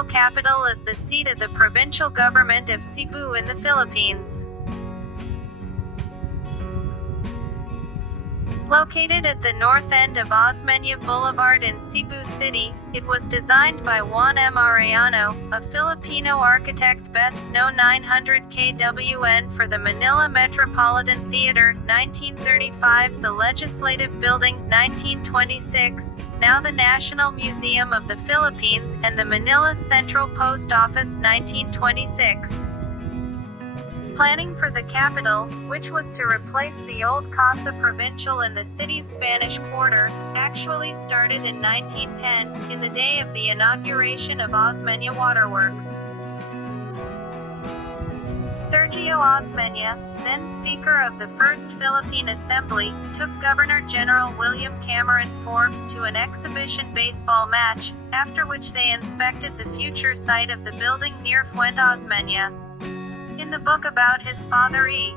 Provincial Capitol is the seat of the provincial government of Cebu in the Philippines. Located at the north end of Osmeña Boulevard in Cebu City, it was designed by Juan M. Arellano, a Filipino architect best known 900 KWN for the Manila Metropolitan Theater, 1935, the Legislative Building, 1926, now the National Museum of the Philippines, and the Manila Central Post Office, 1926. Planning for the capital, which was to replace the old Casa Provincial in the city's Spanish Quarter, actually started in 1910, in the day of the inauguration of Osmeña Waterworks. Sergio Osmeña, then Speaker of the First Philippine Assembly, took Governor-General William Cameron Forbes to an exhibition baseball match, after which they inspected the future site of the building near Fuente Osmeña. In the book about his father E.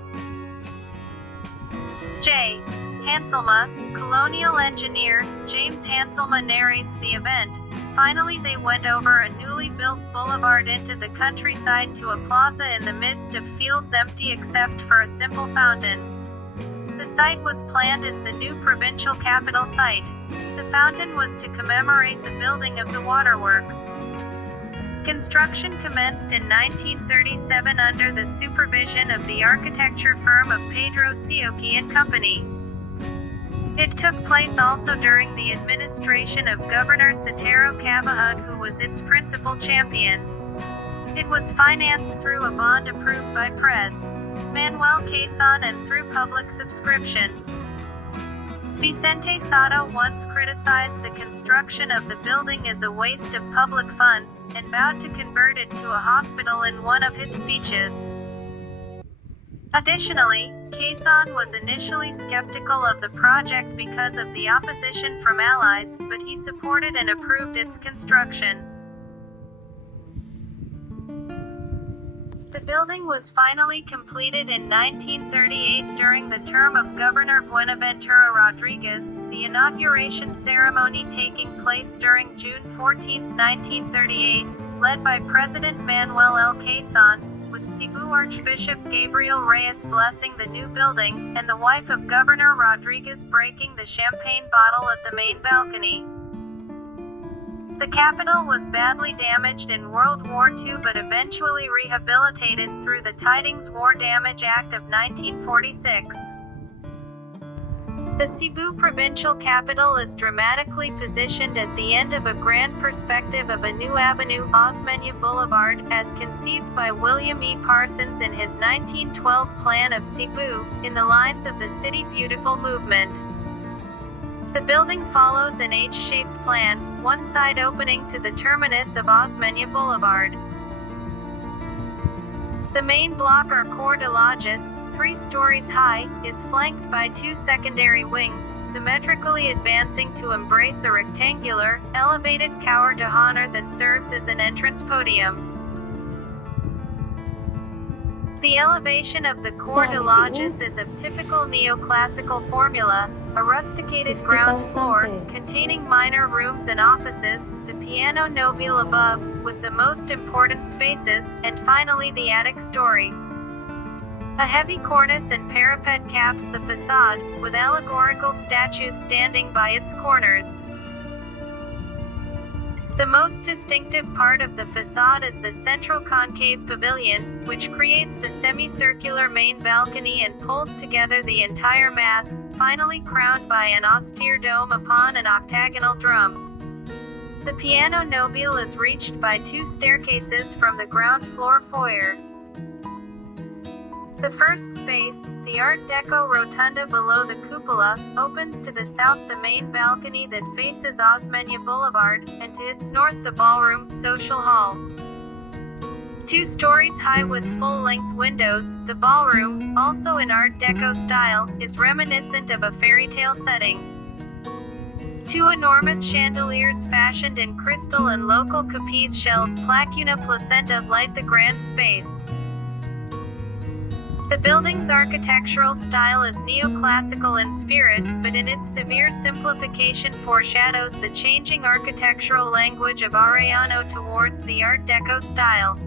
J. Hanselma, colonial engineer, James Hanselma narrates the event. Finally they went over a newly built boulevard into the countryside to a plaza in the midst of fields empty except for a simple fountain. The site was planned as the new provincial capital site. The fountain was to commemorate the building of the waterworks. Construction commenced in 1937 under the supervision of the architecture firm of Pedro Sioki and Company. It took place also during the administration of Governor Sotero Cabahug, who was its principal champion. It was financed through a bond approved by Pres. Manuel Quezon and through public subscription. Vicente Sotto once criticized the construction of the building as a waste of public funds, and vowed to convert it to a hospital in one of his speeches. Additionally, Quezon was initially skeptical of the project because of the opposition from allies, but he supported and approved its construction. The building was finally completed in 1938 during the term of Governor Buenaventura Rodriguez, the inauguration ceremony taking place during June 14, 1938, led by President Manuel L. Quezon, with Cebu Archbishop Gabriel Reyes blessing the new building, and the wife of Governor Rodriguez breaking the champagne bottle at the main balcony. The capital was badly damaged in World War II but eventually rehabilitated through the Tidings War Damage Act of 1946. The Cebu Provincial Capitol is dramatically positioned at the end of a grand perspective of a new avenue, Osmeña Boulevard, as conceived by William E. Parsons in his 1912 Plan of Cebu, in the lines of the City Beautiful movement. The building follows an H-shaped plan, one side opening to the terminus of Osmeña Boulevard. The main block or Corps de Logis, 3 stories high, is flanked by 2 secondary wings, symmetrically advancing to embrace a rectangular, elevated Cour d'Honneur that serves as an entrance podium. The elevation of the Corps de Logis is of typical neoclassical formula, a rusticated ground floor, containing minor rooms and offices, the piano nobile above, with the most important spaces, and finally the attic story. A heavy cornice and parapet caps the facade, with allegorical statues standing by its corners. The most distinctive part of the facade is the central concave pavilion, which creates the semicircular main balcony and pulls together the entire mass, finally crowned by an austere dome upon an octagonal drum. The piano nobile is reached by 2 staircases from the ground floor foyer. The first space, the Art Deco rotunda below the cupola, opens to the south the main balcony that faces Osmeña Boulevard, and to its north the ballroom, social hall. 2 stories high with full-length windows, the ballroom, also in Art Deco style, is reminiscent of a fairy tale setting. 2 enormous chandeliers fashioned in crystal and local capiz shells placuna placenta light the grand space. The building's architectural style is neoclassical in spirit, but in its severe simplification foreshadows the changing architectural language of Arellano towards the Art Deco style.